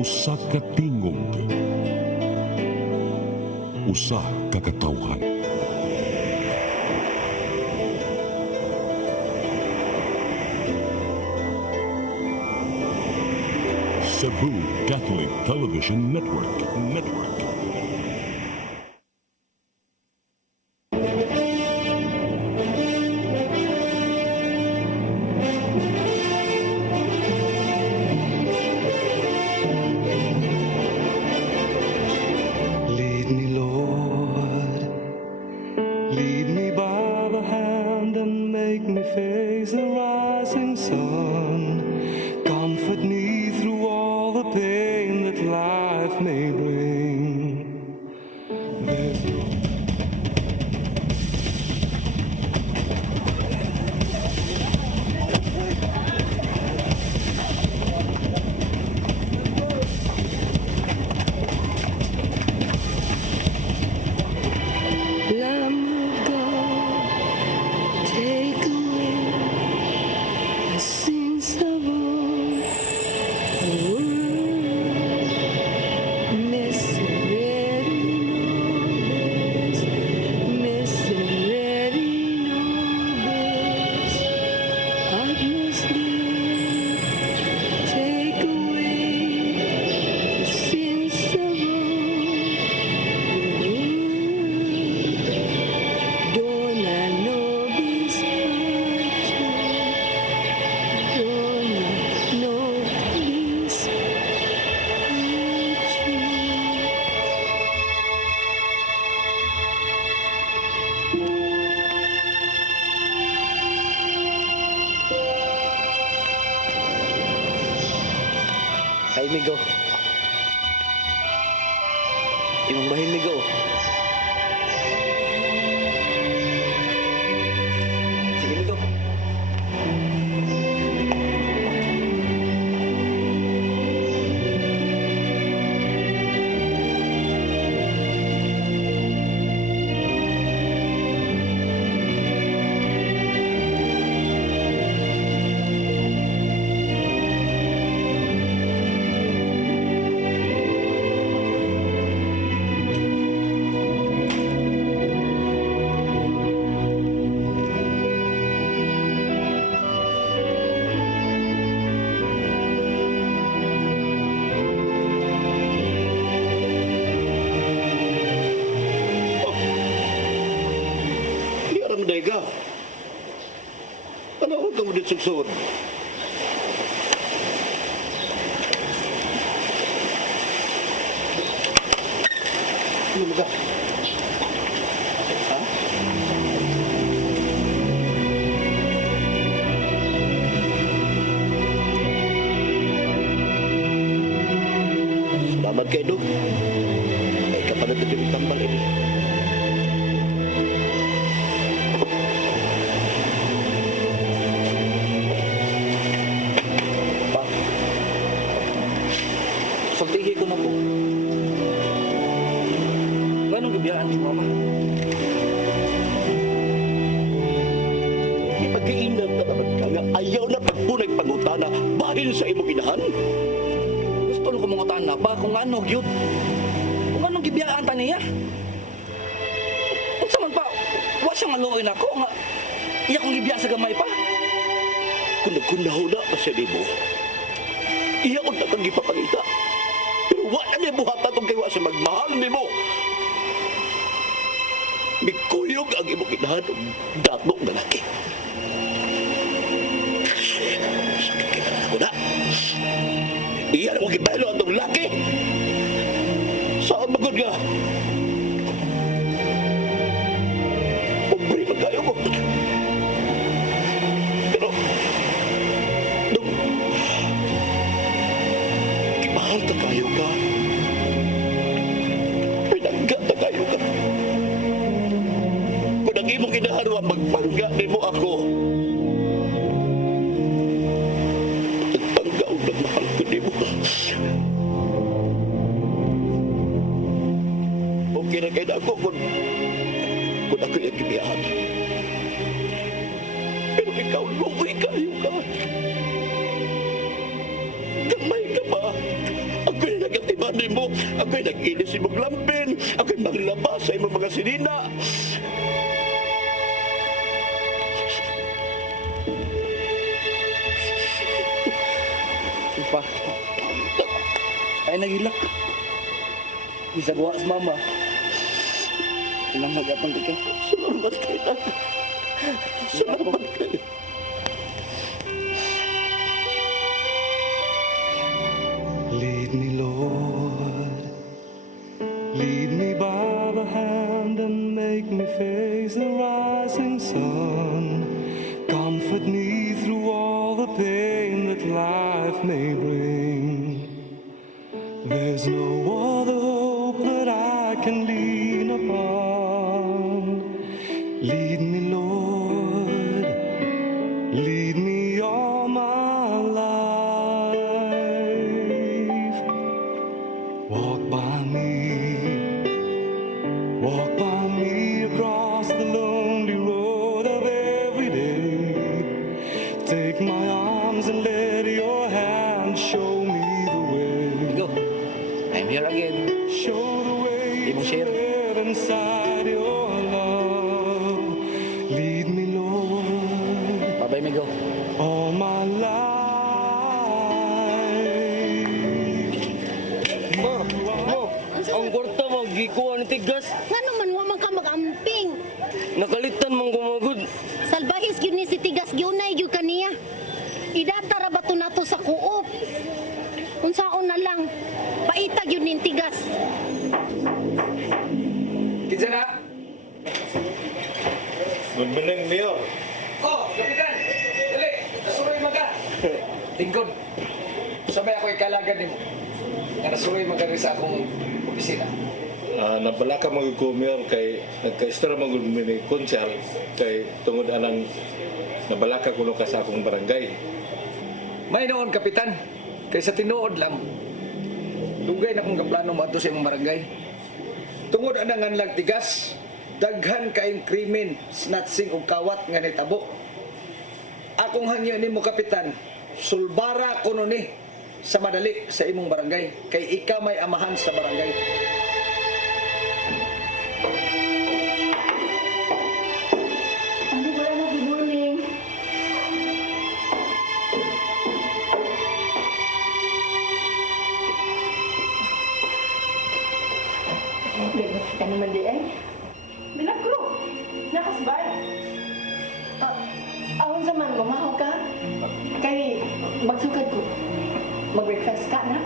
Usa ka tingog, usa ka katawhan. Cebu Catholic Television Network. Lead me, Lord, lead me by the hand and make me face the rising sun. Comfort me through all the pain that life may bring. There's no Lamb of God, take away the sins of all the world. Miserere nobis, miserere nobis, Agnus Dei, take away the sins of all the world. Dona nobis pacem, dona nobis pacem. Ay, Migo. Imong bahin, Migo. Sige, Migo. Di aram day ka. Ano ang kamu dito sugsud? Ano mo ka? Ha? Salamat kay Dog. Ay kapalit na din tambal ini. Pa. Sultihi ko na po. Ganong gibiyaan si Mama? Ipag-iinag na naman ka nga ayaw na pagpunay pangutana bahin sa imong inahan. Gusto ko mong utana pa kung ano, yun. Kung anong gibiyaan ta niya. Unsa man pa, wa siyang maluoy ako nga. Iya kong gibiyaan sa gamay pa. Kung nagkunaw na pa siya nimo, iyaon na kang ipapangita. Pero wala niya buhatan kung kayo sa magmahal nimo. Mikuyog ang imong inahan ng datong lalaki. Sakit ka na ako na. Iyan ang gibalo ang itong laki. Saan magod ka? Pobre magkayo ko. Pero, nung kimahal na kayo ka, pinangga na kayo ka. Kung ang imong inahanwa, magpangga ni mo ako. Nagpangga o nagmahal ko ni mo. Okay na kayo na ako kung ako yung gibiyahan. Pero ikaw, luoy kayo ka. Gamay ka pa. Ako yung ni mo. Ako'y nag-inis imong lampin. Ako'y manglabas sa imong mga sinina. Pa. Ay nagilak. Bisa gawa sa mama. Ilang mag-apang ka. Salamat kayo. Salamat kayo. Lead me, Lord. Lead me by the hand and make me face the rising sun. Comfort me through all the pain that life may bring. There's no other hope that I can lean upon. Lead me, Lord. Lead me all my life. Walk by me across the lonely road of every day. Take my arms and let your hand show me the way. Go. I'm here again. Show the way Di mo to share. live inside your love. Lead me, Lord, Babay mi go. all my life. Ang kwarta mo, gikuha ni Tigas. Nga naman, wa man ka mag-amping. Nakalitan mong gumagod. Salbahis gyud ni si Tigas gyunay gyud kaniya. Idatara ba to nato sa kuop? Unsaon na lang, paita gyud ni Tigas. Kinsa na? Good morning, Mayor. Oh, kapitan! Dali! Nasuroy maga! Tingkod! Sabay ako ikalagan ni mo. Nga nasuroy maga rin sa akong opisina. Nabala ka mag-go, Mayor, kay nagka-extra mag-mini konsyal kay tungod anang nabala ka kuno ka sa akong barangay. May noon, kapitan. Kay sa tinuod lang. Dugay na kong kaplano mo ato sa imong barangay. Tungod anang anlag Tigas, daghan kayong krimen, snatching o kawat nga nitabo. Akong hangyo ni mo, kapitan, sulbara ko ni sa madali sa imong barangay. Kay ikaw may amahan sa barangay. Ano ba na, good morning. Ka naman di ay. Milagro! Nakasbay! Ahon sa man, mamahaw ka. Kay magsukad ko. Mag-breakfast ka na.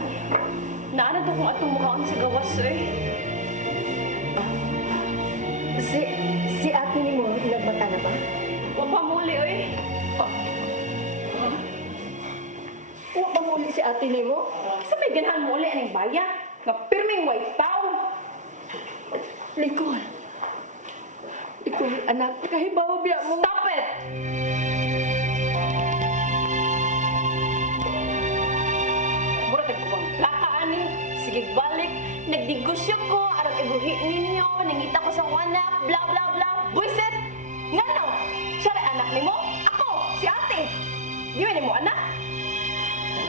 Naana to kung atong mukhaan sa gawas eh. Si ate ni mo, nagbata na ba? Wa pa muli eh. Huwag pa muli si ate ni mo. Kasi may ganahan muli aning bayan. Nga pirming white tao. Likol. Likol, anak. Kahibaw biya mo. Stop it! Mura tagpapang plaka ani. Sige balik. Nagdigusyo ko. Arang ibuhi ninyo. Nangita ko sa anak. Bla bla bla. Buisit! Nga no? Siya rin anak ni mo? Ako! Si ate! Di ba ni mo anak?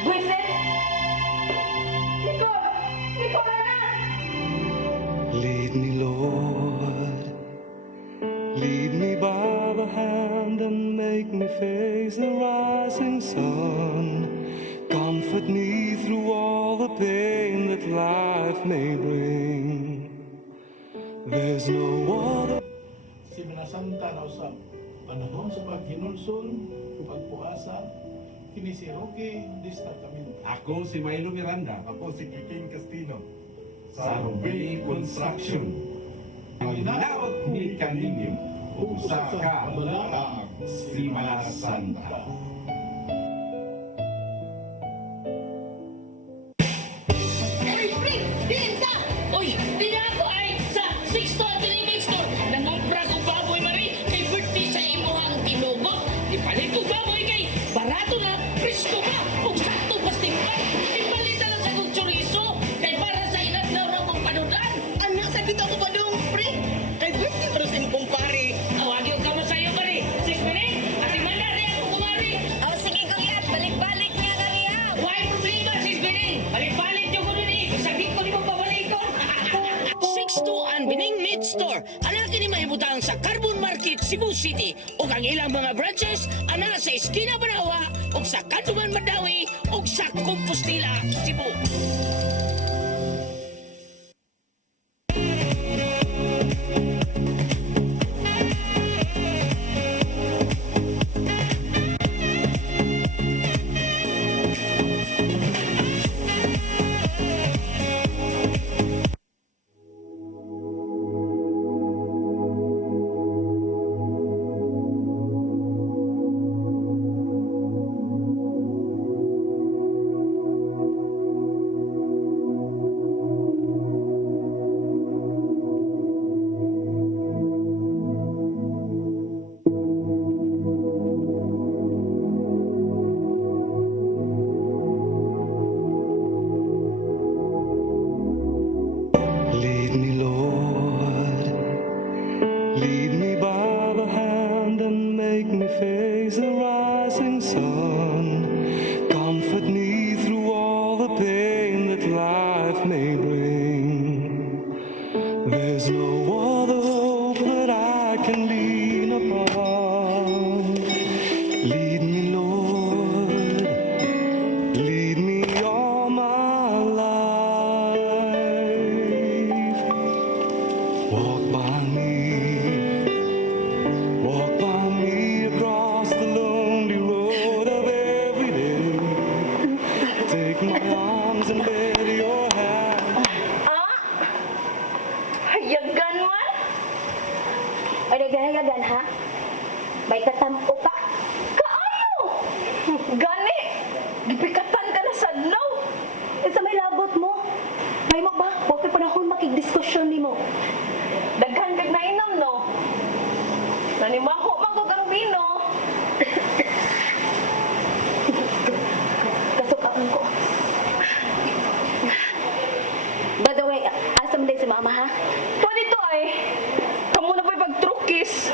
Buisit! Nicole! Nicole na! Lead me, Lord. Lead me by the hand and make me face the rising sun. Comfort me through all the pain that life may bring. There's no other. Sinasanta na usab panahon sa paghinulsol, pagpuasa, kini si Roque Destacamento. Ako si Milo Miranda. Ako si Kiking Castino. Sa Rubeli Construction. Ang inawat ni kaninyo, usa ka balaang Simana Santa. Ay, pre! Diyan ka! Uy, di na ako ay sa 6 to Ateneo Store. Nangumpra ko baboy, Marie. Kay birthday sa imuhang tinugot. Di palit ko baboy kay barato na, presko pa. Kung sakto pasting pa. Di palit na lang sa kong chorizo. Kay para sa ilan na raw mong panudan. Anak, sakit ako pa dong, pre. Kay birthday pa rin sa imong kumpare. Awag yung kama sa'yo, Marie. 6 minutes. Ati manda rin ako kumari. Oh, sige, kuya. Balik-balik niya ka rin, ha? Why problema, 6 minutes. Balik-balik yung kuno ni. Sakit ko ni ana kini mahimutang sa Carbon Market, Cebu City ug ang ilang mga branches ana sa Esquina Banawa ug sa Kanduman Mandawi ug sa Compostela, Cebu. Lead me, Lord, lead me by the hand and make me face the rising sun. Comfort me through all the pain that life may bring. There's no other hope that I can lean upon. Lead me, Lord, lead me all my life. Walk by me across the lonely road of every day. Take my arms and bear your hand. Hayagan man? Ay, naghahayagan ha? May katampo ka? Kaayo! Gani! Gipikatan ka na sa adlaw! Sa may labot mo. May mo ba? Huwag ka panahon makigdiskusyon ni mo. Daghan kag nainom, no? Nanimaho magog ang vino. Kasukaan ko. By the way, asam din si mama ha? Pwede to ay. Kamu na po'y pagtrukis.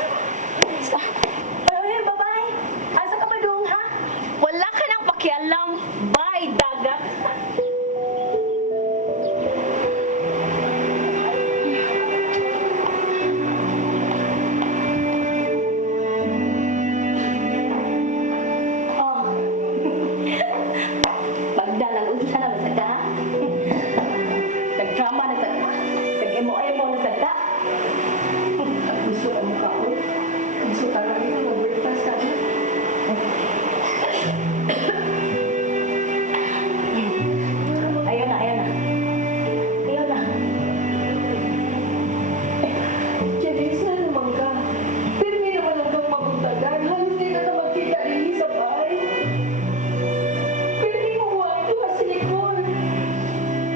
Ay, bye-bye. Asa ka ba doon ha? Wala ka nang pakialam. Bye, dagat. Magdalang unsa na masagda ha? Nag-drama na sagda. Nag-emo-emo na sagda. Gusto ang mukha ko. Gusto talaga ito. Nag-breakfast ka na. Ayun na, ayun na. Ayun na. Janisa naman ka. Pero hindi naman ang kang mapuntagan. Halos hindi ka na magkita rin sa bahay. Pero hindi mo huwag ito kasi Nicole.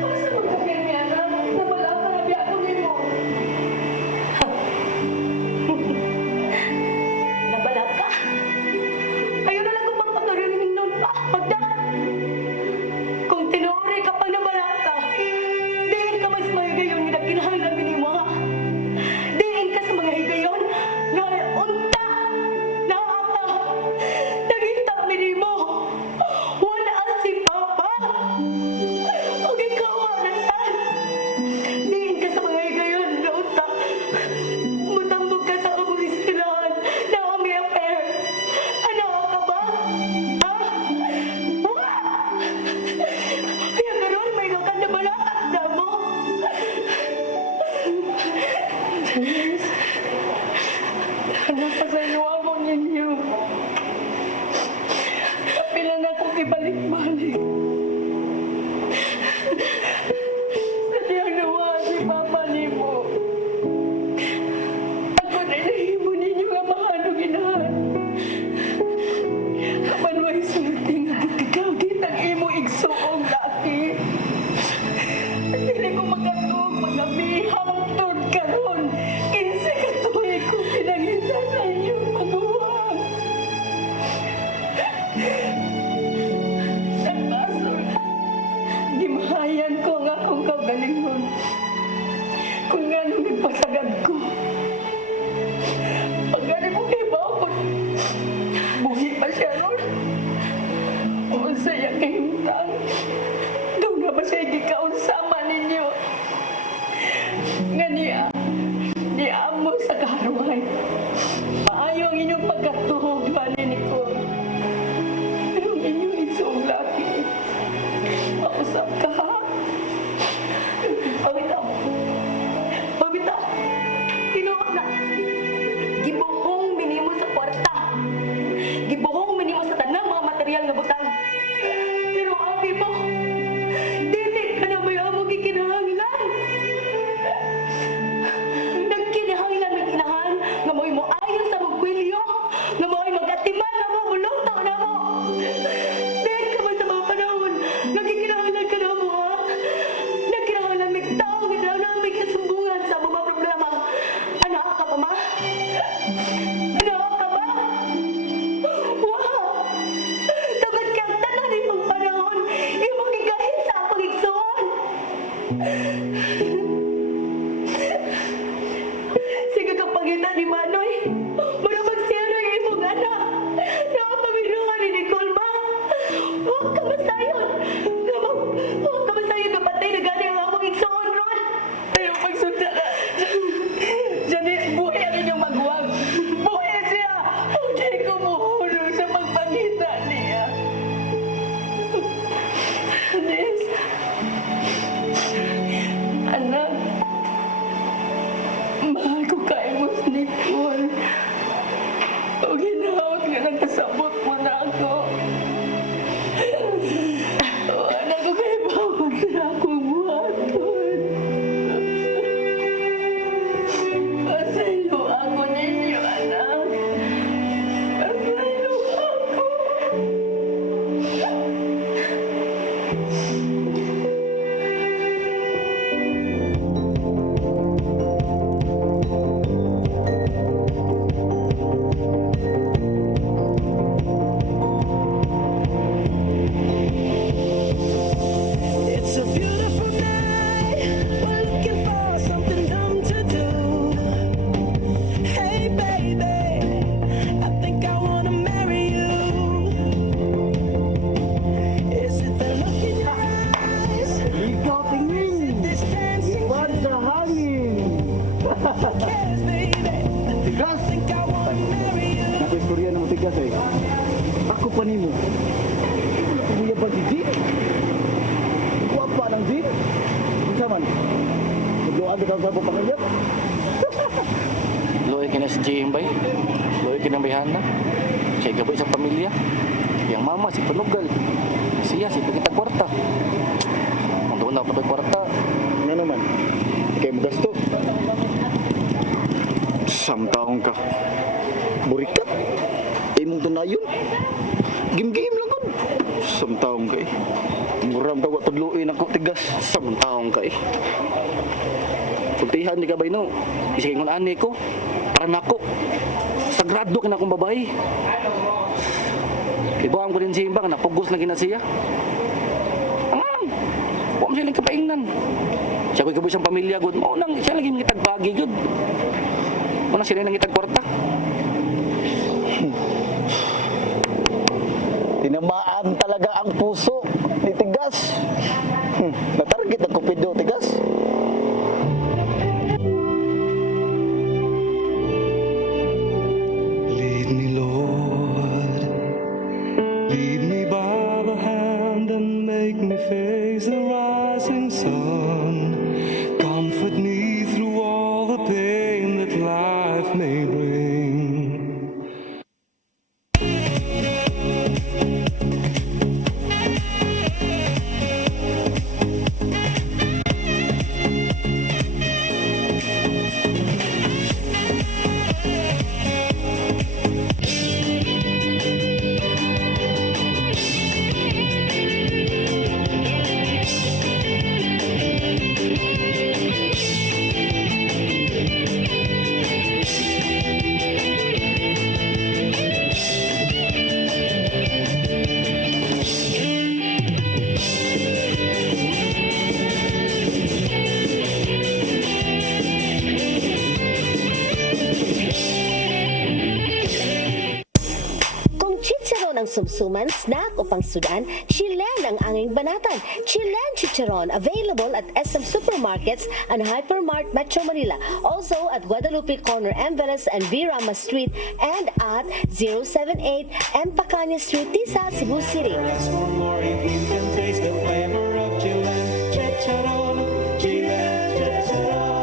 Asa magkapirmi anak? Nabala ka na biya ko nito. Nabalat ka? Ayun na lang kung magpagkarinig nun pa. Pagda. Kung tinuuri ka pang nabalat ka, diin ka mas mahigayon nga kinahanglan din mo ha. Diin ka sa mga higayon na unta, naapa, nagita mini mo. Wala si Papa. Og ikaw na saan. Diin ka sa mga higayon na unta. Mutambog ka sa kabulistilahan na ang may affair. Ano ka ba? Ha? Wa! Kaya gano'n may kakan na balakat na mo. Yes. Anak pa sa iwa mo ninyo. Kapila na akong ibalik-balik. Sadyang nawa si Papa ni mo. Ako na inahimo ninyo nga mahanong inahan. Kaman may sulti nga butikagit ang imo igsuong laki. Hindi ko makatuog magabihang tod karon. Kinsa katuloy ko pinangita sa inyong maguwang. Sa kaso, gimahayan ko ang akong kaugalingon. Kung Sige kapagitan ni Manoy. Para magsiyara yung imong anak. Nakapamilungan ni Nicole, ma. Huwag ka masayon. Huwag ka masayon kapatay na gani ang among igsoon ron. Pero pagsunda na. Janice, buhay ang inyong magwag. Buhay siya. Hindi ko muhulog sa pagpangita niya. Janice. Anak. Mahal ko kayo mo si Nicole. O ginawag nga nagkasabot mo na ako. O anak ko kayo bawag na akong buhaton. Pasaylo ako ninyo, anak. Pasaylo ako. It's a beautiful night. We're looking for something dumb to do. Hey, baby, I think I wanna marry you. Is it the look in your eyes? Ikaw tingin. This dancing sa hangin. Cares, baby. I think I wanna marry you. Napistorya na mo tigas eh. Ako pa nimo. Kuya ba si Jim? Kuwapa ng Jim? Isa man. Nagluan ka sa pamilya? Loy kina si Jim bay. Loy kina bayhana. Siya gabay sa pamilya. Yang mama si Panugal. Siya si Pagita Kwarta. Ang doon na pa kwarta. Nga naman. Kaya mo gasto. Samtaong ka. Burikat. Imong tunayon. Game-game lang ko. Samtaong ka eh. Murang tawa tudluin ako tigas. Samtaong ka eh. Pagtihan di ka ba no? Isa kong ani ko. Para nako. Sagrado ka na akong babae. Ibuang ko din si Imbang. Napugos na kinasiya. Angang. Huwag mo silang kapaingnan. Siya ko'y kabuy siyang pamilya. Good. Maunang siya lagi ngitag pagi. Good. Maunang sila nang ngitag kwarta. Tinamaan talaga ang puso ni Tigas. Natarget ang kupido, Tigas. Lead me, Lord. Lead me by the hand and make me face the rising sun. Comfort me through all the pain that life may bring. Chicharon ang sumsuman, snack o pangsudan, Chilen ang anging banatan. Chilen Chicharon available at SM Supermarkets and Hypermart Metro Manila. Also at Guadalupe Corner, Envelas and V. Rama Street and at 078 M. Pacanya Street, Tisa, Cebu City. For more, if you can taste the flavor of Chilen Chicharon. Chilen Chicharon.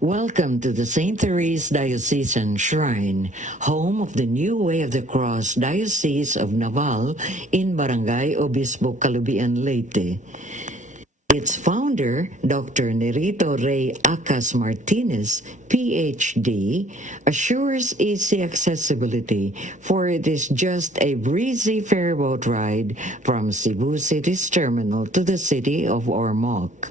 Welcome Welcome to the St. Therese Diocesan Shrine, home of the New Way of the Cross Diocese of Naval in Barangay Obispo, Calubian, Leyte. Its founder, Dr. Nerito Ray Acas Martinez, PhD, assures easy accessibility, for it is just a breezy ferryboat ride from Cebu City's terminal to the city of Ormoc.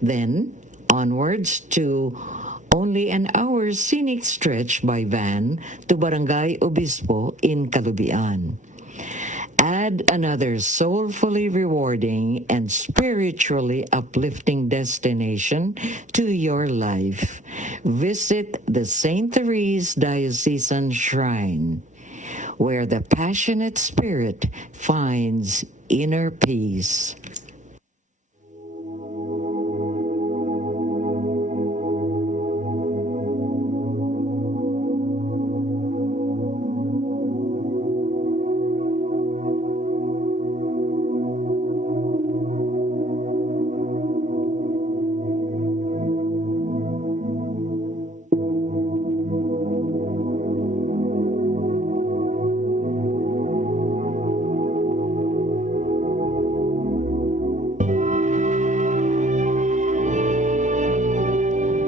Then, onwards to only an hour's scenic stretch by van to Barangay Obispo in Calubian. Add another soulfully rewarding and spiritually uplifting destination to your life. Visit the St. Therese Diocesan Shrine, where the passionate spirit finds inner peace.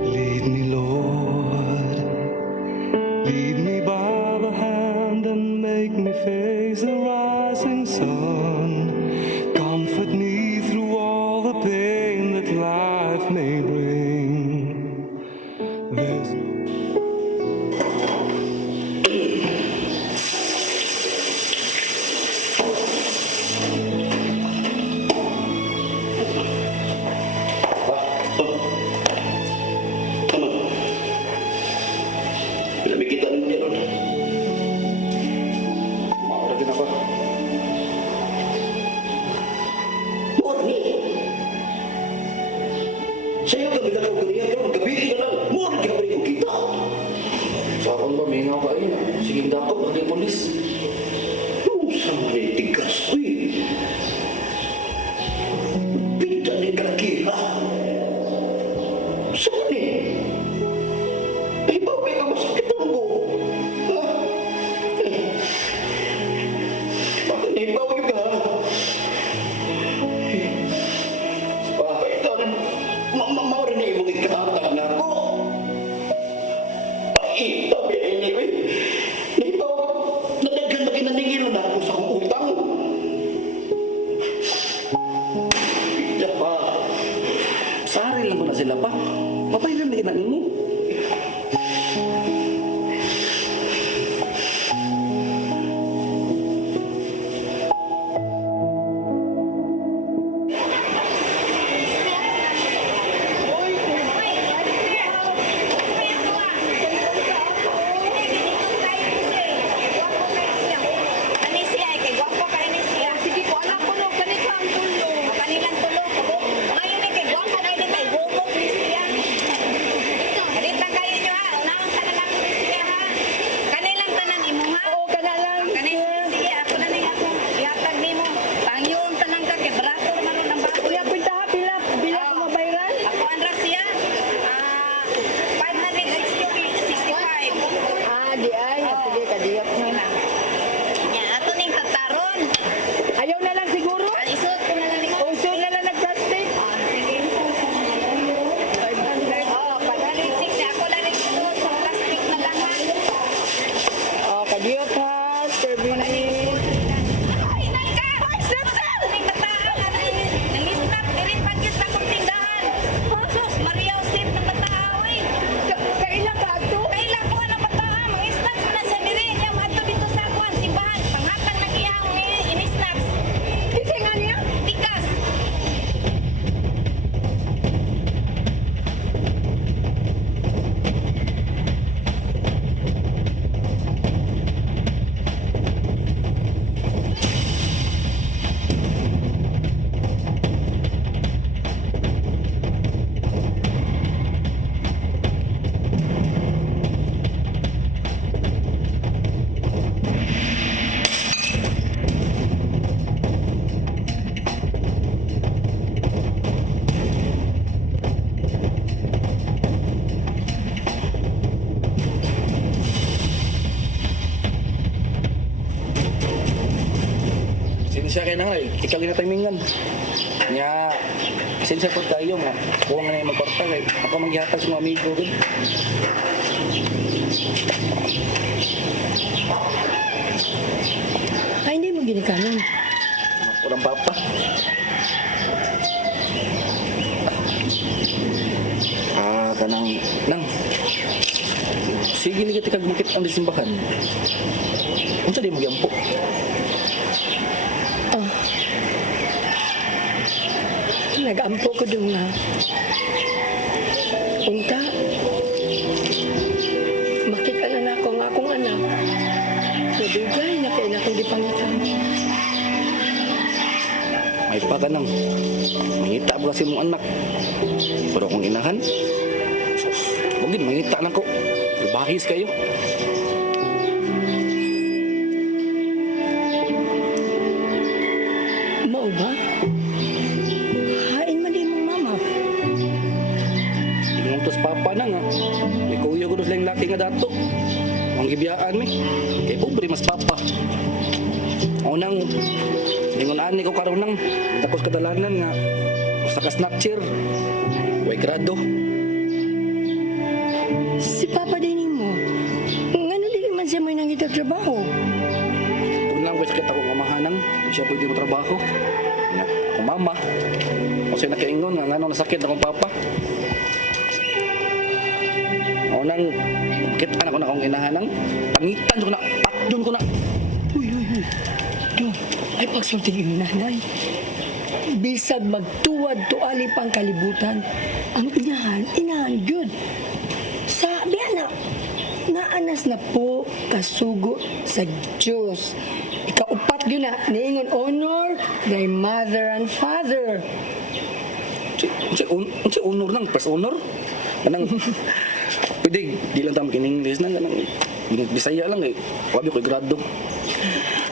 Lead me, Lord, lead me by the hand and make me face the rising sun. Comfort me through all the pain that life may bring. There's Labi kita ni dia ron. Maura din ako. Morni. Saya ka bilang ko niya ka maggabi na lang. Morni ka balik ko kita. Sa akong ba, may nga ba yun? Sige, dakot, maging polis. Sa mga tigas ko eh. Pinta ni kaki ha. Saan ni? Ay, babi ka masakit ang buhok. Ha? Bakit ni babi ka? Bakit ka rin? Mamarin ni imong ikahatag na ako. Ay, tabi ini eh. Nito, nadaghan na kinaningilo na ako sa akong utang. Pidya pa. Sari lang ko na sila pa. Mapahiram na inan mo. Sige ko anak ko no, ganito ang tulong. Kanilang tulong. Ngayon kay gwapo na kay bubok ni siya. Siya kaya na nga, ikaw ginatimingan. Nga, pasensya po tayo nga. Kuha nga na yung magkwarta kay ako maghihatag sa mga amigo rin. Ay, hindi mo ginikanan. Kurang papa. Kanang, nang. Sige ligat ikag bukit ang disimbahan. Unsa di mo gyampo? Nag-ampo ko doon na. Unta, makita na ako nga akong anak. Nadugay na kayo na akong gipangitan. Ay pa ka nang. Mangita ba kasi mong anak? Pero kung inahan, huwag din, mangita lang ko. Bahis kayo. Mao ba? Hain man din mong mama. Inuntos papa na nga. May kuya ko lang laki nga dato. Ang gibiyaan mi. Kay pobre mas papa. Unang, ingon ani ko karon nang tapos kadalanan nga. Usa ka snatcher. Way grado. Si Papa din mo. Ngano di man siya may nangitag trabaho? Doon lang ko sakit akong amahanang. Di siya pwede mo trabaho. Nga, akong mama. O siya nakaingon nga ngano nasakit akong papa. Unang, kita na ko na akong inahanang. Pangitan ko na. Patdon ko na. Uy. Do, ay pagsulting yung nanay. Bisag magtuwad tuali pang kalibutan. Ang inahan yun. Sabi na, naanas na po kasugo sa Diyos. Ikaupat yun na, niingon honor thy mother and father. Si honor nang, first honor. Anang, pwede, di lang tama kin-English na. Anang, Bisaya lang eh. Wabi ko grado.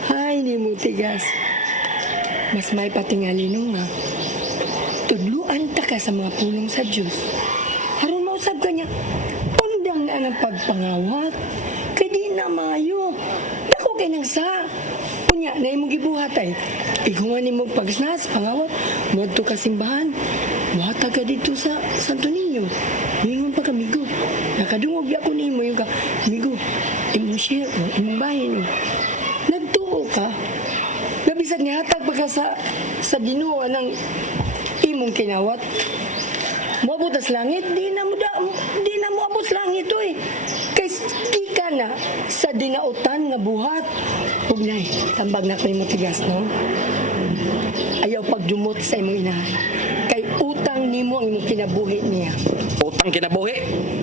Ay, ni mo tigas. Mas may patingali nung nga. Tudluan ta ka sa mga pulong sa Diyos. Haron mausab ka niya. Undang na ang pagpangawat. Kay di na mayo. Dako kay nang sa. Punya, na imong gibuhat ay. Igungan ni mo pagsnas, pangawat. Muadto ka simbahan. Muhatag ka dito sa Santo Niño. Mingon pa kamigo. Nakadungog ako ni mo yung ka. Migo, imong share, imong bahin. Nagtuo ka. Nabisag niya hatag pa ka sa dinuwa ng imong kinawat. Moabot as langit, di na mo abot langit to eh. Kay di ka na sa dinautan nga buhat. Huwag na eh, tambag na ko yung matigas, no? Ayaw pagdumot sa imong inahan. Kay utang nimo ang imong kinabuhi niya. Utang kinabuhi.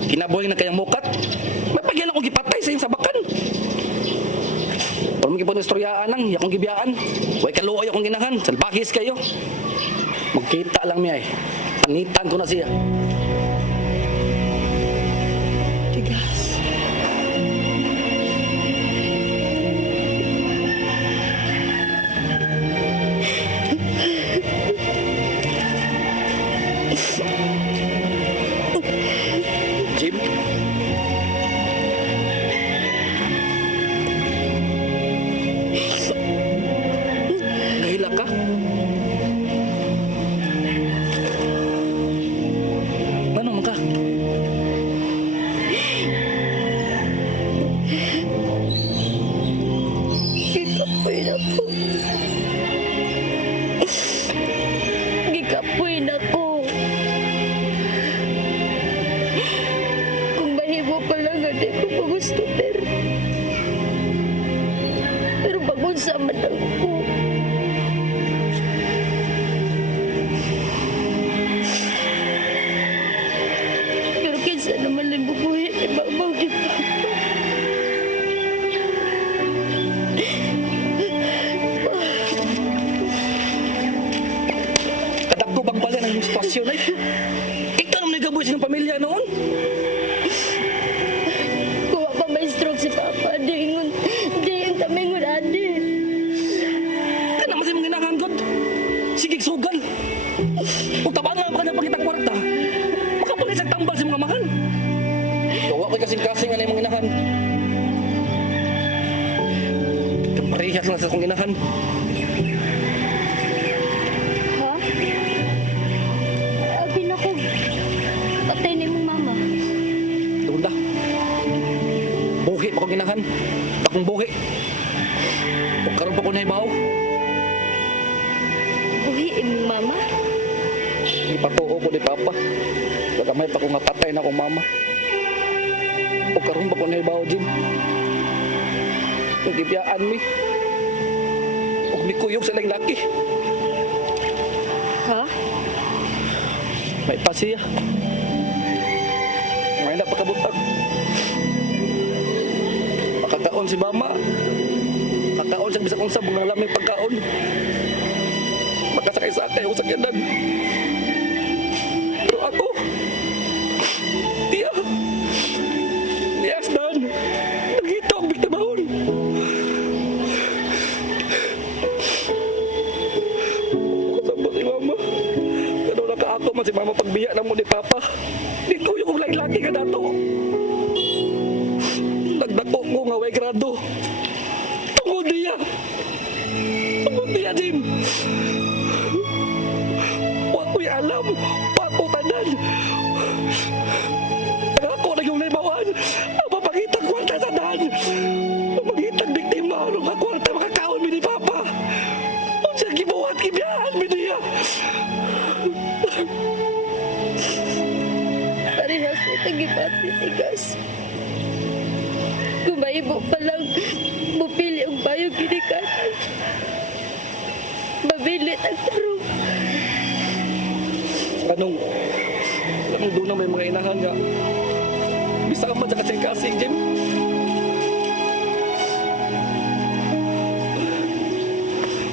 Kinabuhi na kayang mukat. May pagyan akong gipatay sa iyong sabakan. Pero magkipon na istoryaan nang, yakong gibiyaan. Way kaluoy akong ginahan. Salbahis kayo. Magkita lang niya eh. Pangitan ko na siya. Tigas. Jim? Gahila ka? Ano man ka? Gikapoy na po. Gikapoy na ko. Kung mahimo ko lang, hindi ko pa gusto, pero bagon sa man ako. Pero kinsa naman lang bubuhi, ibabaw di pa. Kadak ko bagbalyan ang iyong sitwasyon ay. Ikaw naman nagabuhi sa iyong pamilya noon. Kuha pa may stroke si Papa. Di yung tamingon, adi. Ka naman sa iyong ginahanggot. Sige, sugal. Kung tabaan nga ba ka na pagkitang kwarta, makapalit sa tambal sa mga mahal. Gawa ko'y kasing-kasing na yung mga inahan. Parehas lang sa kong inahan. inahan. Akong buhi. O karon pa ko nahibaw. Buhi, mama. Ipatuo ko ni Papa. Kagamay pa ko nga tatay na akong mama. O karon pa ko nahibaw, Jim. Nagibiyaan mi. O nikuyog sa laki. Ha? May pasiya. May napakabutag. Makakaon si mama. Makakaon siya bisag unsa bunga lamay pagkaon. Makasakay-sakay ako sa kyanan. Pero ako, tiya, niyasdan, nagita ang bigtamahon. Kasabot si mama. Ganun na ka ako man si mama pagbiya na mo ni Papa. Di ko yung laki-laki ka dato. Nagdako ko nga way grado. Tungod niya. Tungod niya, Jim. Wako'y alam. Wako tanan. Ako na yung naibawan. Ang mapangitang kwarta sa daan. Ang mapangitang biktima. Anong kwarta makakaon mi ni Papa. Ang siya gibuhat kibiyaan mi niya. Parehas mo tagibati, tigas. Kumaibo pa lang, bupili ang bayog ginikanan. Mabilit ang tarong. Anong doon na may mga inahan nga. Bisa ka man sa kasing-kasing, Jim.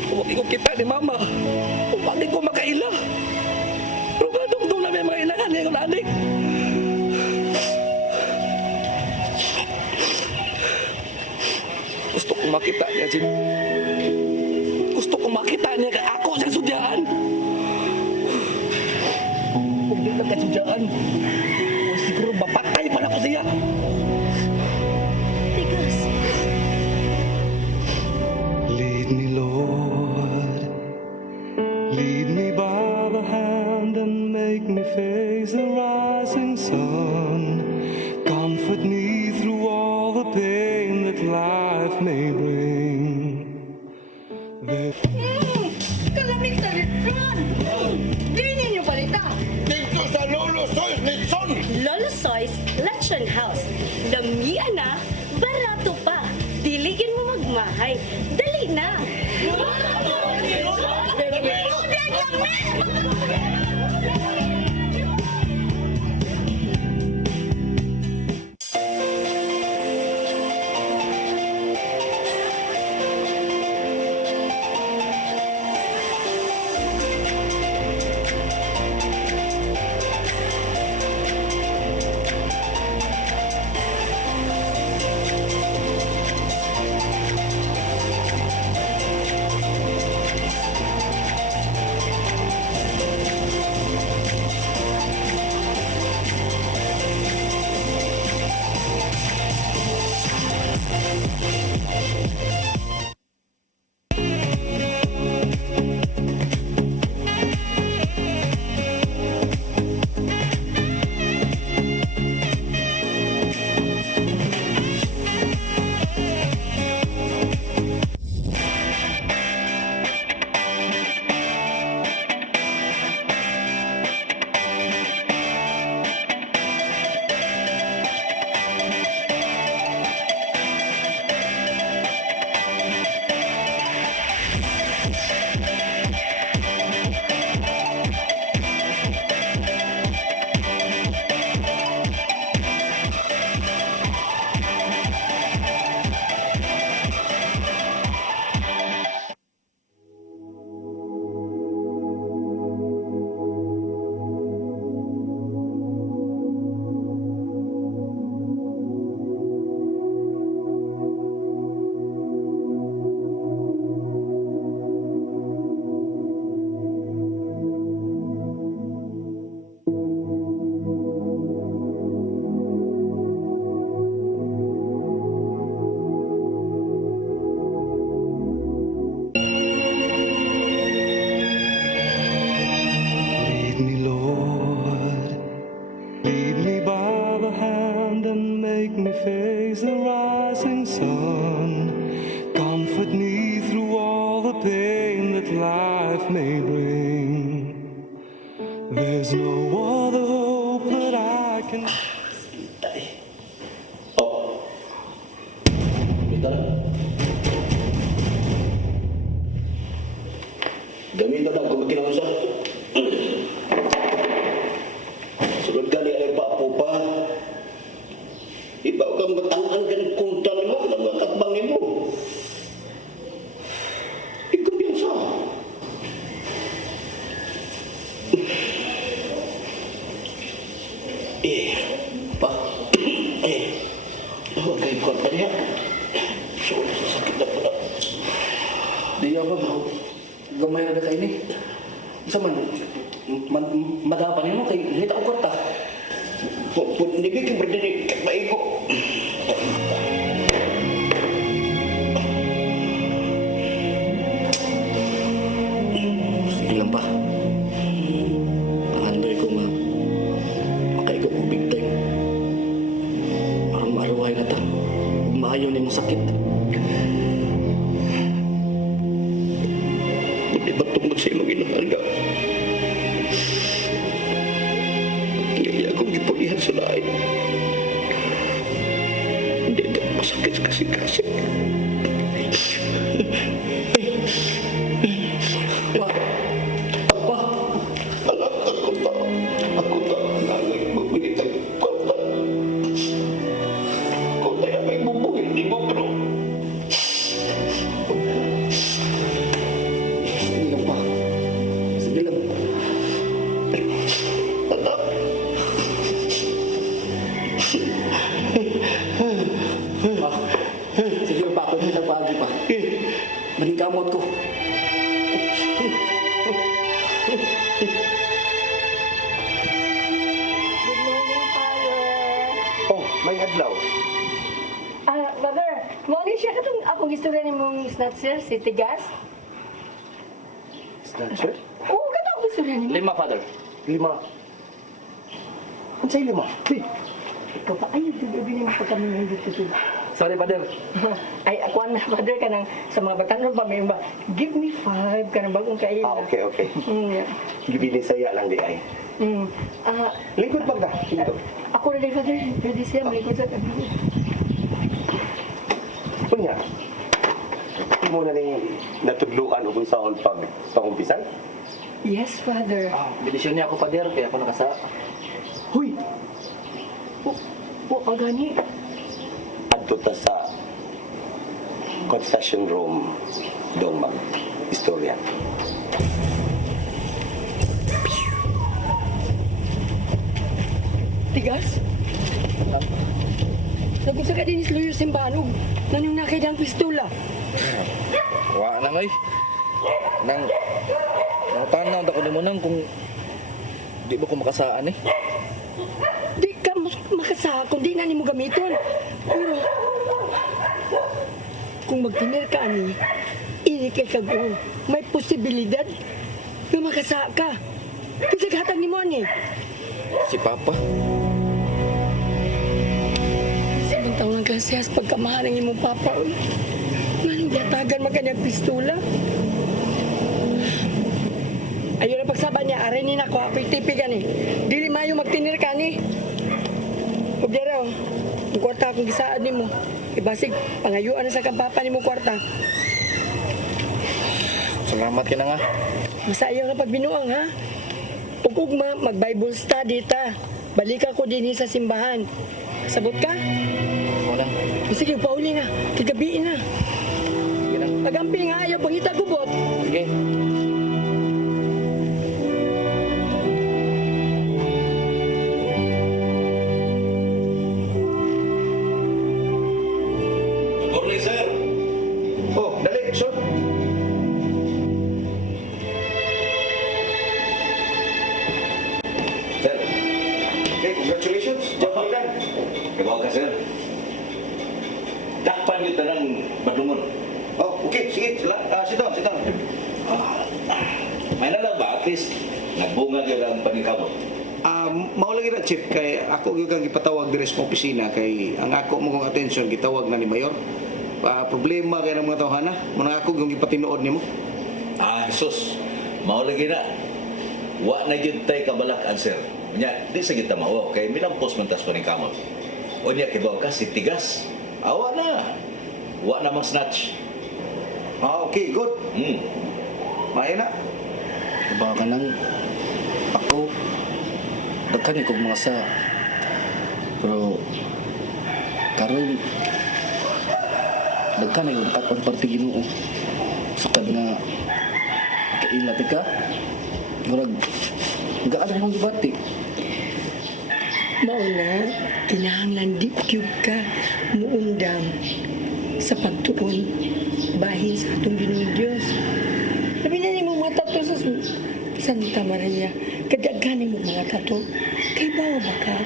Huwag ko kita ni Mama. Huwag ko makaila. Pero ganong doon na may mga inahan nga yung adik. Gusto kong makita niya, Jim. Gusto kong makita niya ka ako sa sudyaan. Kung di lang kasudyaan, siguro mapatay pa na ko siya. Tigas. Lead me, Lord. Lead me by the hand and make me face the rising sun. Comfort me through all the pain that life may bring. Kalamig sa litron! Di ninyo palitan! Dito sa Lolo Soy Nitson! Lolo Soy's Lechon House. Damian na, barato pa. Diligin mo magmahay. Dali na! There's no other hope that I can. Oh. Dito na. Gamitan na kung magkinaunsa. Sunod ka ni ay pa. Iba kang matangan ka ng kunta mo, ng mga katbang mo. Ikaw biyansa. Pa. Okay, kuat pa niya. So, sakit na pala. Di ba bro? Gamay na kayo ni. Sa man, madapan mo kay nita ko kwarta. Hindi ka berdiri kay maigo. Sige lang pa. Pangandoy ko nga. Makaigo ko big time. Parang maluhay na ta. Maayo na yung sakit. Hindi ba tungkol sa imong inaharga? Ngayon akong gipulihan sa lain. Hindi na masakit kasi. Pa, Anak, ako ta, nanay, magbigit ang kwarta. Kung tayo may bubuhin, di mo, bro. sige lang pa. Sige lang. Anak, Pa, sige lang pa. Ako hindi nagpagi pa. Maningkamot ko. Good morning, Father. oh, may adlaw. Father, mali siya katong akong istorya ni mong snatcher, si Tigas. Snatcher? Oo, katong akong istorya ni mo. 5, father. 5. Ang sa'yo 5? Hey, Ikaw pa, ay, nagtagabi mo pa kami ng dito. Sorry, father. Ay, ako na, Father, ka nang sa mga batanon pa, may ba, give me 5, ka nang bagong kain. okay. Mm, Gibili saya lang di ay. Lingkod bang ka? Lingkod. ako na din, Father, pwede siya, may kusa kami. Punya. Hindi mo na ni natudluan o kung saan pang-umpisan? Yes, Father. Bidisyon niya ako, father. Kaya ako nakasa. Huy! O, gani. Adto ta sa concession room dong mag-istorya. Tigas? Nagunsa ka din is lawyer simbanog. Nanong nakay ng pistola. Wa na ngay. Nang tanaw ako ni mo nang kung di ba ko makasaan eh. Di ka makasa, kundi na ni mo gamiton. Pero, kung magtinir ka ani, ini kay kago, may posibilidad na makasa ka. Kisaghatag ni mo ani. Si Papa. Samantang ng klasehas pagkamahalan ni mo papa. Manong yatagan magkanyang pistola. Ayun na pagsaban niya, aray ni nako, ako'y tipigan eh. Dili mayo magtinir ka ni. Kubyara, ang kwarta akong gisaan ni mo. Ibasig, pangayuan na sa kampapa ni mo kwarta. Salamat ka na nga. Masayaw na pagbinuang ha. Ugugma, mag-Bible study ta. Balik ako din sa simbahan. Sabot ka? Walang. O sige, pauli na. Kagabiin na. Sige na. Pagampi nga, ayaw pangita gubot. Sige. Morning, sir. Oh, dali, sir. Sir. Okay, congratulations. Job well done. Kagawa ka, sir. Dakpan yung tanang badungon. Oh, okay, sige. Sit down, sit down. May na lang ba? At least, nagbunga yun ang paningkamot. Mao lagi na chip kay ako gyud kang gipatawag diri sa opisina kay ang ako mo kong atensyon gitawag na ni mayor. Problema kay ng mga tawhana, mo na ako gyud gipatinuod nimo. Jesus. Mao lagi na. wa na gyud tay kabalakan sir. Nya di sa kita mao kay minampos man tas paning kamot. O niya kibaw ka si tigas. Awa na. Wa na mang snatch. Okay, good. Maina. Diba ka nang ako, dagkan ko mga sa, pero karon dagkan yung nakatang partigin mo. Sukad nga, kailati ka, murag, gaan mong gibati. Mauna, kinahanglan di kyug ka muundang sa pagtuon bahin sa atong Ginoong Dios. Sabi na ni mga tato sa Santa Maria, kadaghanin mo mga tato. Kay bawa ba ka?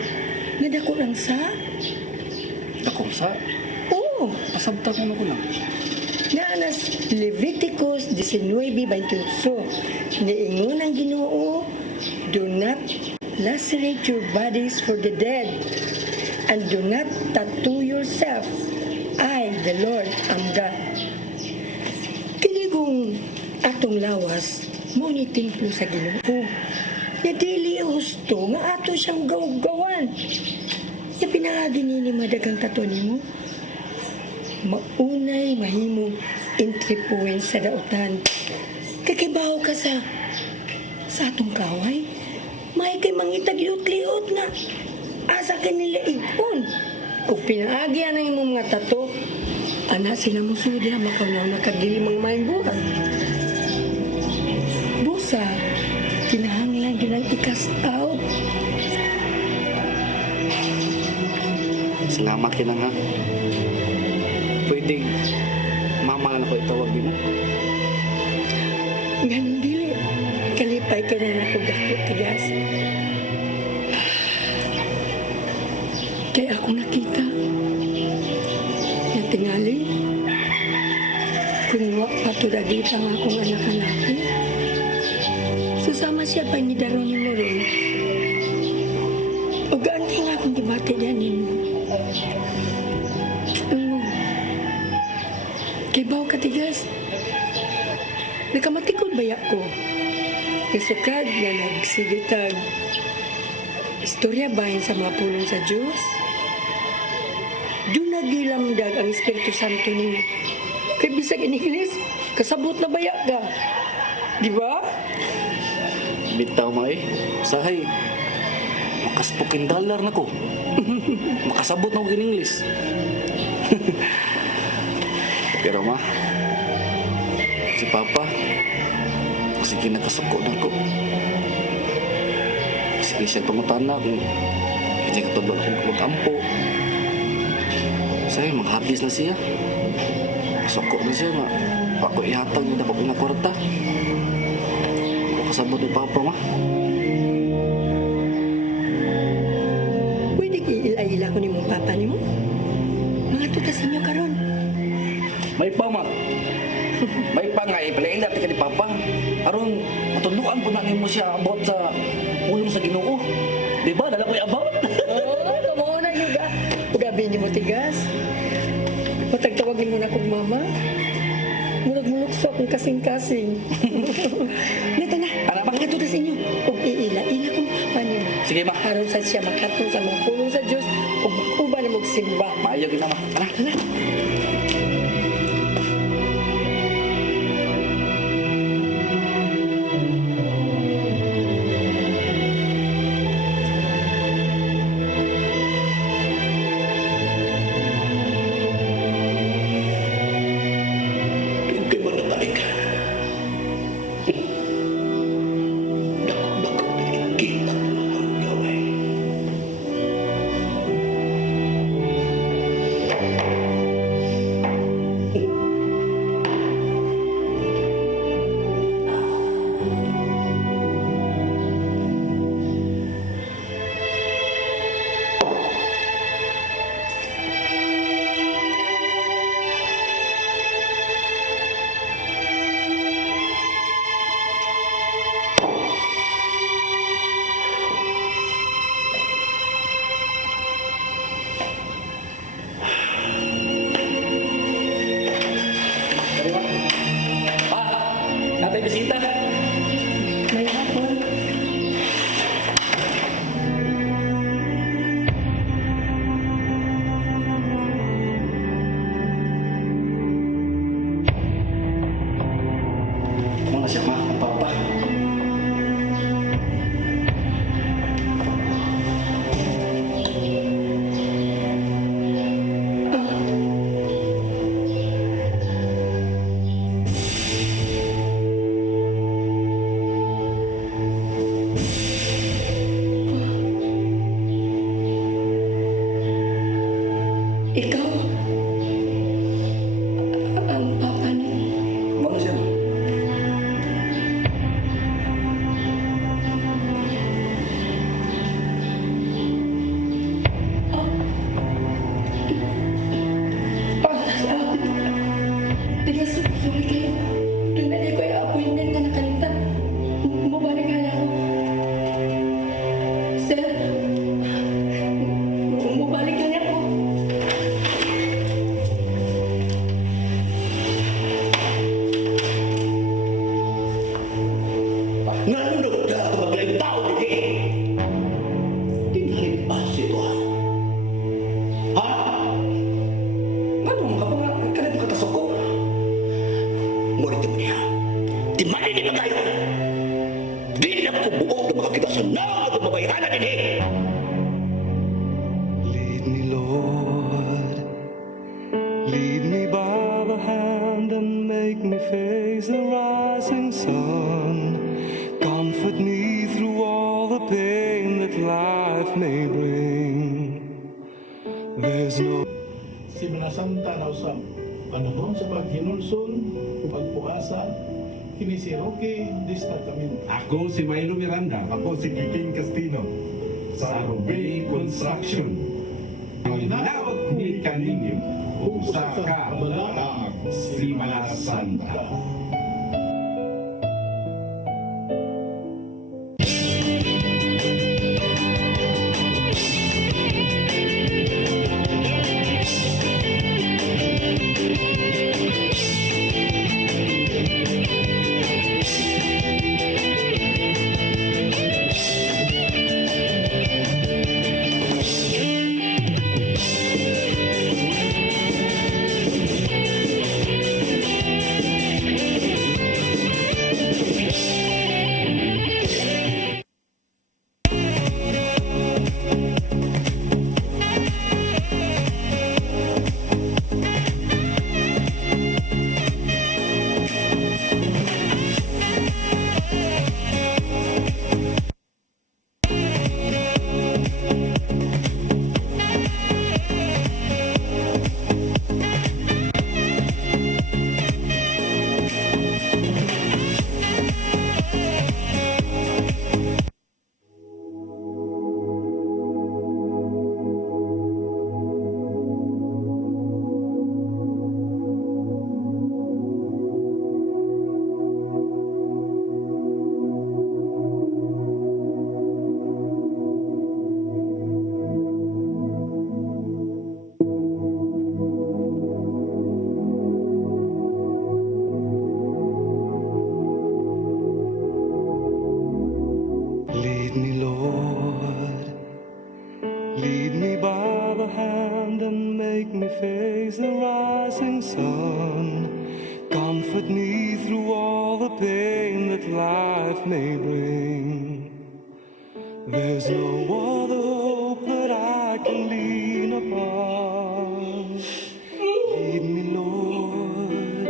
Nadako lang sa? Ako sa? Oo. Pasabta ko na ko lang. Naanas Leviticus 19:28. Niingon ang Ginoo, do not lacerate your bodies for the dead, and do not tattoo yourself. I, the Lord, am God. Kiligong atong lawas, mo ni templo sa Ginoo. Na dili husto nga ato siyang gawan. Na pinangagi ni madagang tato nimo. Maunay mahimong entry point sa dautan. Kakibaw ka sa atong kaway. May kay mangitag liot-liot na asa kanila ipon. Kung pinaagyan ang imong mga tato, ana sila mo sudya makaw nakagili mga maing buhat. Busa, kinahanglan yun ang i-cast out. Salamat ka na nga. Pwede, mama na ko itawag din na. Ganun dili. Kalipay ka na ako dako tigas. Kaya ako nakita. Na tingali. Kung wa patulagita nga akong anak-anaki. Susama siya pa ni Daron ni Moron. O gaanti nga akong dibati niya ninyo. Kay baw katigas. Nakamatikod baya ko. Kasukad na nagsigitag. Istorya bahin sa mga pulong sa Diyos. Doon nagilamdag ang Espiritu Santo ninyo. Kay bisag in English, kasabot na baya ka. Di ba? Bitaw mo sahay, makaspokin dollar na ko. Makasabot na ko in English. Pero ma, si Papa, sige nakasuko na ko. Sige siya pangutana kung hindi ka tadwa akong mag-ampo. Sa'yo, maghapis na siya. Suko na siya, ma. Ako ihatag niya na ko pinakwarta. Makasabot ni Papa, ma. Pwede i-ila ko ni mong papa ni mo? Mga tutasin niyo karon. May pa, ma. May pa nga, ipalaila ka ni Papa. Aron, matuluan po namin mo siya about sa ulong sa Ginoo. Di ba? Dala ko yung about. Oo, tumuho na yun ka. Gabi ni mo tigas. Matagtawagin mo na kong mama. Mulog-mulog akong kasing-kasing. Nito na, mga tutasin niyo. Huwag iila-ila kong papa niyo. Sige, ma. Aron sa siya makatong sa mga pulong sa Diyos o makuba na magsimba. Maayaw na, ma. Anak, Ano? Yung kay manatay ka. Dako-dako na ikita mo ang gaway. natay bisita. May hapon. mo na siya makakapapa. Ikaw? Ang papa niya? Mo na siya. Tigas, sorry kayo. Tunda niya ko yung appointment na nakalimtan. Mabalik nga ako. Sir, mabalik nga ako. Nalunod ka ako magaling tao, hindi. Tinahit pa ito, ha? Ha? Ano ka pa nga? Kanang katasok ko. Ngunit mo niya. Di mali ni Magayo. Di na ko buong na makakita sa naman at mabayana din, eh. Lead me, Lord. Lead me by the hand and make me face the rising sun. Comfort me through all the pain that life may bring. There's no Si Manasanta na usab panahon sa paghinulsol o pagpuasa kini si Roque Destacamento. Ako si Milo Miranda. Ako si Kiking Castino. Sa Rubay Construction. Ang inawat ni kaninyo. Usa ka balaag si Manasanta. Lead me, Lord. Lead me by the hand and make me face the rising sun. Comfort me through all the pain that life may bring. There's no other hope that I can lean upon. Lead me, Lord.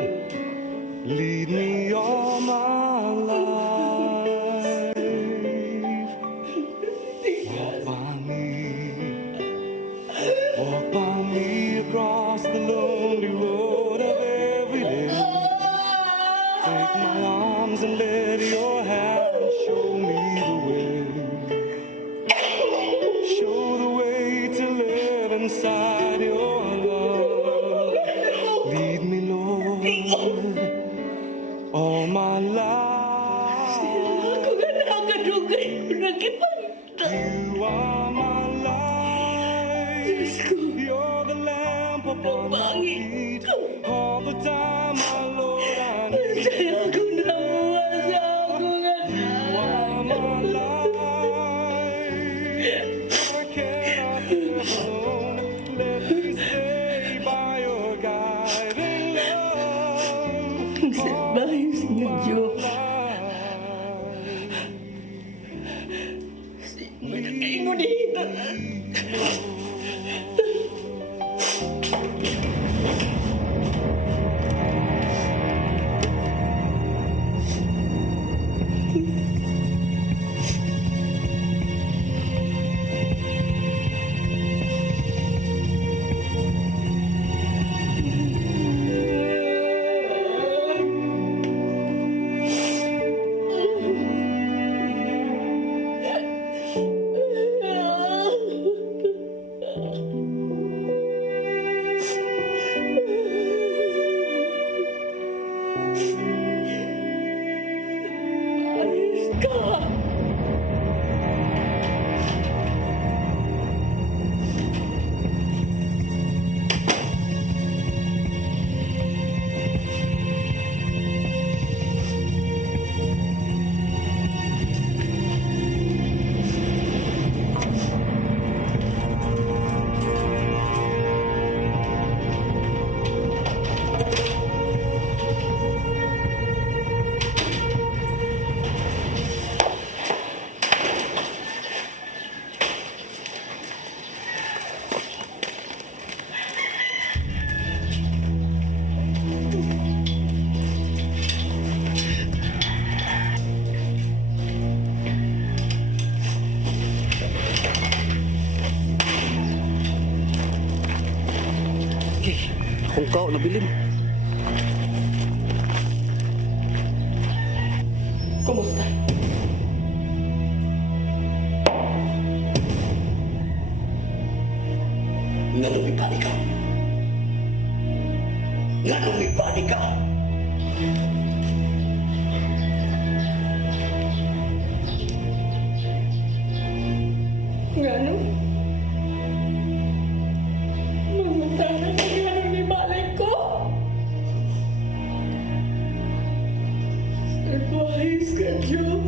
Lead me all my life. Walk by me across the lonely road of every day. Take my arms and let your hand show me the way. Show the way to live inside your love. Lead me, Lord, all my life. You are my life. You're the lamp upon my feet. All the time, my Lord, I need you. You are my life. I cannot live alone. Let me stay by your guiding love. All my life. Kung kao nabilin. Kumusta? Nga lumipad ka. Nga lumipad ka. Ngano? Mamutana sa ngano ni balik ko? Advice ka, Joe.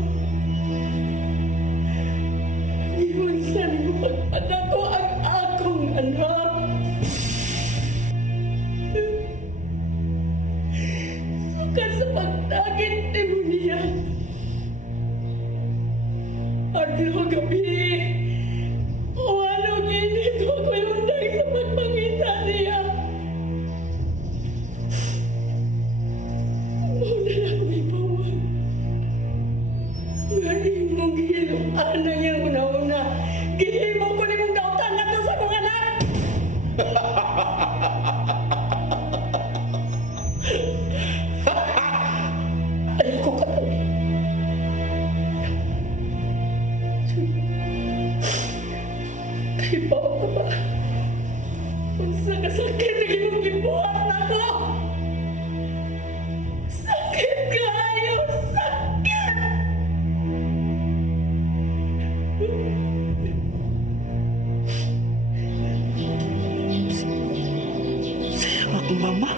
Iwan sa mo pagpadako ang akong anak. Suka sa pagdagit ni mo niya. Adlaw gabi. Walo ginito ko yung day sa pagpangita niya. Muna lang may bawang. Nga imong gihiluan na niyang una-una. Gihimo ko ni mong dautan na to sa mga anak. Ayaw ko katawin. Kay bawa ko ba? Kung sa kasakit na imong gibuhat na ko. Sakit kayo! Sakit! Sayang akong mama.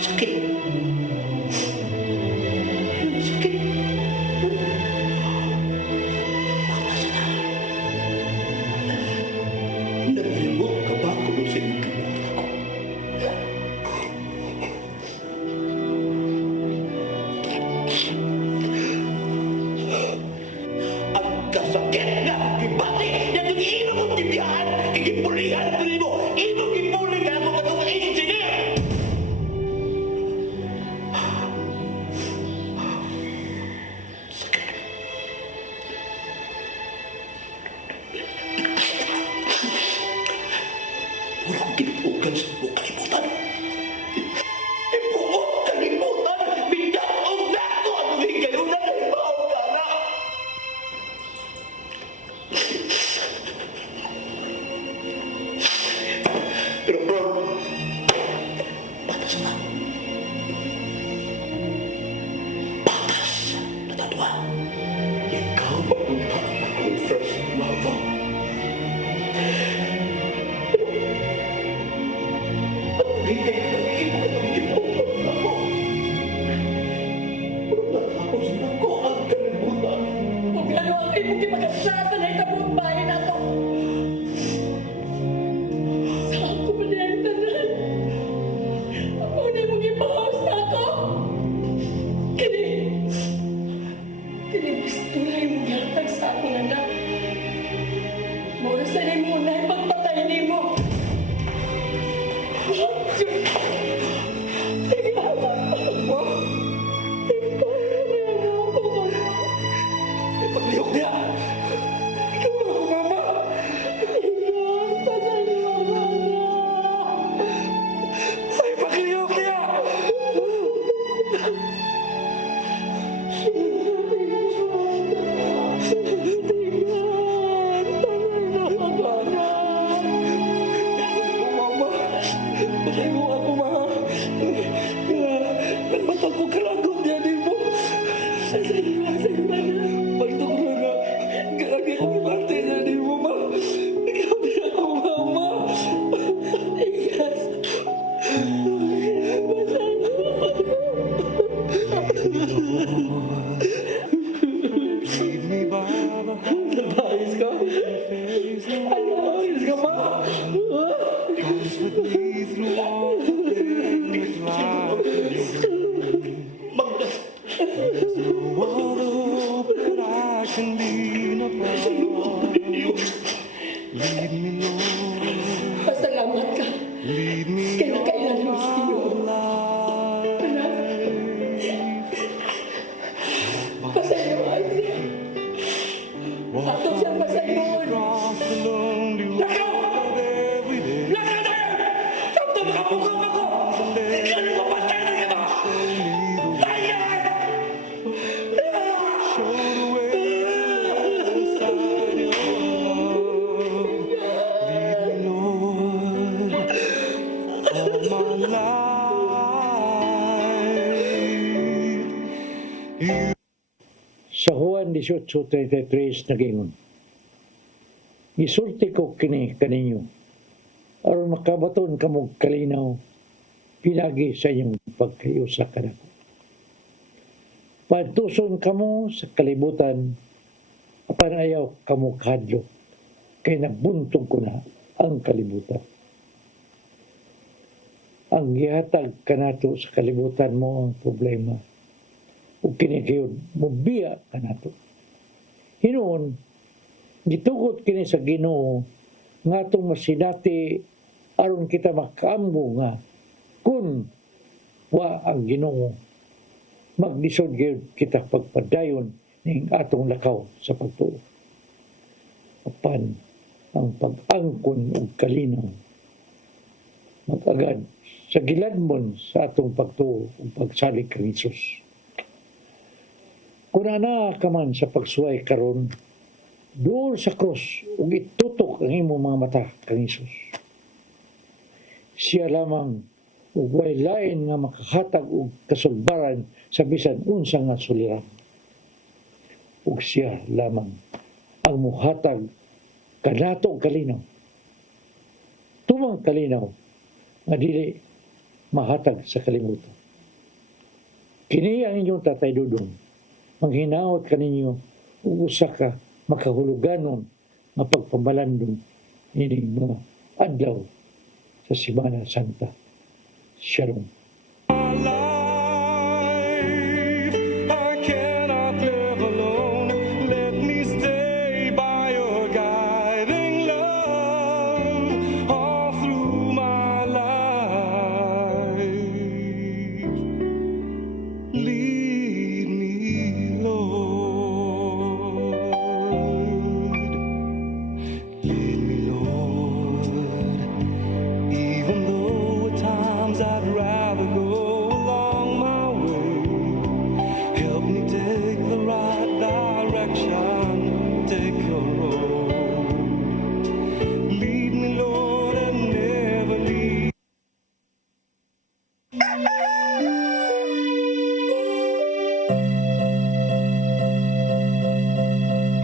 Sakit. Sakit. Naglimot ka ba kung sa iyong kibot ako? Ang kasakit nga kibati na nag-iinom ang tibihan kikipulihan ko nimo imong kipuling ka ako katong engineer. Walang ginuugan sa buong kalibutan. Ibuong kalibutan, bigdaong na ko ang higayon na naibaw ka na. Pero bro, patas na. Patas na tatwa. Ikaw mapunta ang first love. Kung ano ang imong gipagasasan na itabong bahay na to. Sa ako ba niya ang tanan? Ako na imong ipahaws na ako. Kini Paglihok niya! Ikaw na ako, mama! Ay, paglihok niya! Mama, patay mo ako, ma. Nagmatang ko kalagot niya, di mo. Pagtong na nga, karami ko ibarte niya, di mo, ma. Ikaw di ako, mama. Ikas. Lead me by the hand, Nabayos ka? face the Nabayos ka, ma. comfort me through all the pain of life. There's no other hope that I can lean upon. Lead me, Lord, Pasalamat ka. lead me Kaya nakailan mo sa'yo. Pasayo, Isaac. Ato siyang pasayon. across the lonely road every day. Lakad tayo! Kapto makapukong ako! Ikaw na mapatay na kita! Ayan! Show the way inside your love. Lead me, Lord, all my life. Sa Juan 18:33 nagingon, gisulti ko kini kaninyo, aron makabaton kamog kalinaw, pinagi sa inyong pagkayusa kanako. Pagtuson kamo sa kalibutan, apan ayaw kamo kahadlok, kay nabuntong ko na ang kalibutan. Ang gihatag kanato sa kalibutan mo ang problema, ug kini gayud mobiya kanato. Hinuon gitugot kini sa Ginoo nga atong masinati aron kita makaamgo nga kun wa ang Ginoo maglisod gyud kita pagpadayon ning atong lakaw sa pagtuo. Apan ang pag-angkon ug kalinaw magagad sa giladmon sa atong pagtuo ug pagsalig kang Hesus. Kung ana ka man sa pagsuway karon, doon sa krus ug itutok ang imong mga mata kang Hesus. Siya lamang ug way lain nga makahatag og kasugbaran sa bisan unsa nga suliran. Ug siya lamang ang muhatag kanato og kalinaw. Tumang kalinaw nga dili mahatag sa kalimutan. Kini ang inyong Tatay Dudong, manghinaot kaninyo ug usa ka makahuluganon nga pagpamalandong ining mga adlaw sa Semana Santa. Shalom. I cannot live alone. Let me stay by your guiding love all through my life. Lead me, Lord. Lead me, Lord. Even though at times I'd rather go along my way. Help me take the right direction, take your road. Lead me, Lord, and never leave.